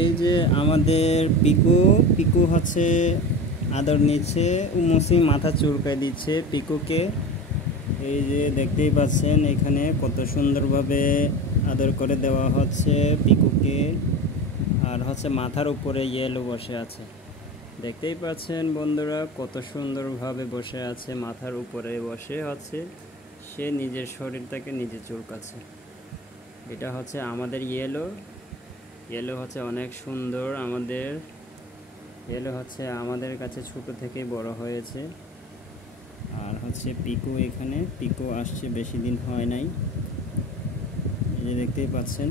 এই যে আমাদের পিকু পিকু হচ্ছে আদর নিচ্ছে, উমসি মাথা চুলকায় দিচ্ছে পিকুকে। এই যে দেখতেই পাচ্ছেন এখানে কত সুন্দরভাবে আদর করে দেওয়া হচ্ছে পিকুকে। আর হচ্ছে মাথার উপরে ইয়েলো বসে আছে, দেখতেই পাচ্ছেন বন্ধুরা কত সুন্দরভাবে বসে আছে। মাথার উপরে বসে হচ্ছে সে নিজের শরীরটাকে নিজে চুলকাচ্ছে। এটা হচ্ছে আমাদের ইয়েলো। ইয়েলো হচ্ছে অনেক সুন্দর। আমাদের ইয়েলো হচ্ছে আমাদের কাছে ছোট থেকেই বড় হয়েছে। আর হচ্ছে পিকু, এখানে পিকু আসছে বেশি দিন হয় নাই। এই যে দেখতেই পাচ্ছেন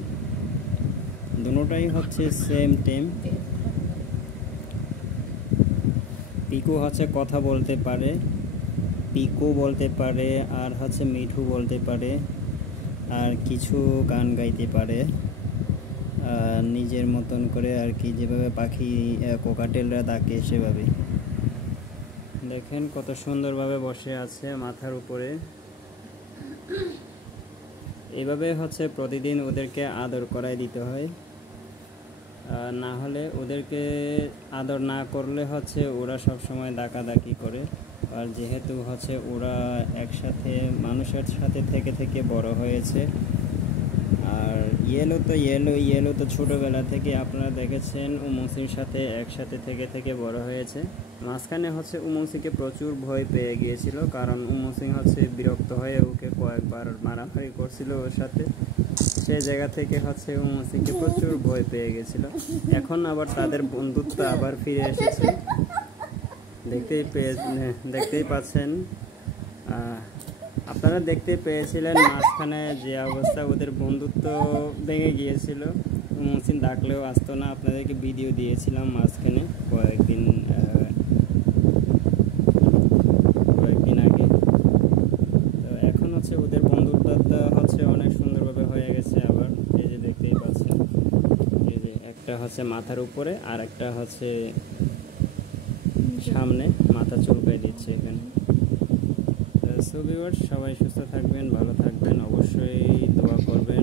দুটোটাই হচ্ছে সেম টেম। পিকু হচ্ছে কথা বলতে পারে, পিকু বলতে পারে, আর হচ্ছে মিঠু বলতে পারে, আর কিছু গান গাইতে পারে নিজের মতন করে আর কি, যেভাবে পাখি কোকাটেলরা ডাকে সেভাবে। দেখেন কত সুন্দরভাবে বসে আছে মাথার উপরে। এভাবে হচ্ছে প্রতিদিন ওদেরকে আদর করাই দিতে হয়, না হলে ওদেরকে আদর না করলে হচ্ছে ওরা সব সময় ডাকাডাকি করে। আর যেহেতু হচ্ছে ওরা একসাথে মানুষের সাথে থেকে থেকে বড় হয়েছে। আর ইয়েলো তো ছোটোবেলা থেকে আপনারা দেখেছেন উমসির সাথে একসাথে থেকে থেকে বড় হয়েছে। মাঝখানে হচ্ছে উমসিকে প্রচুর ভয় পেয়ে গিয়েছিল, কারণ উমসি হচ্ছে বিরক্ত হয়ে ওকে কয়েকবার মারামারি করছিল ওর সাথে। সেই জায়গা থেকে হচ্ছে উমসিকে প্রচুর ভয় পেয়ে গেছিল। এখন আবার তাদের বন্ধুত্ব আবার ফিরে এসেছে, দেখতেই পাচ্ছেন। আপনারা দেখতে পেয়েছিলেন মাঝখানে যে অবস্থা, ওদের বন্ধুত্ব ভেঙে গিয়েছিল। উমসিন ডাকলেও আসতো না, আপনাদেরকে ভিডিও দিয়েছিলাম মাঝখানে কয়েকদিন আগে। তো এখন হচ্ছে ওদের বন্ধুত্ব হচ্ছে অনেক সুন্দরভাবে হয়ে গেছে আবার। এই যে দেখতেই পাচ্ছেন, এই যে একটা হচ্ছে মাথার উপরে আর একটা হচ্ছে সামনে মাথা চুলকায় দিচ্ছে এখানে। সো ভিউয়ার্স, সবাই সুস্থ থাকবেন, ভালো থাকবেন, অবশ্যই দোয়া করবেন।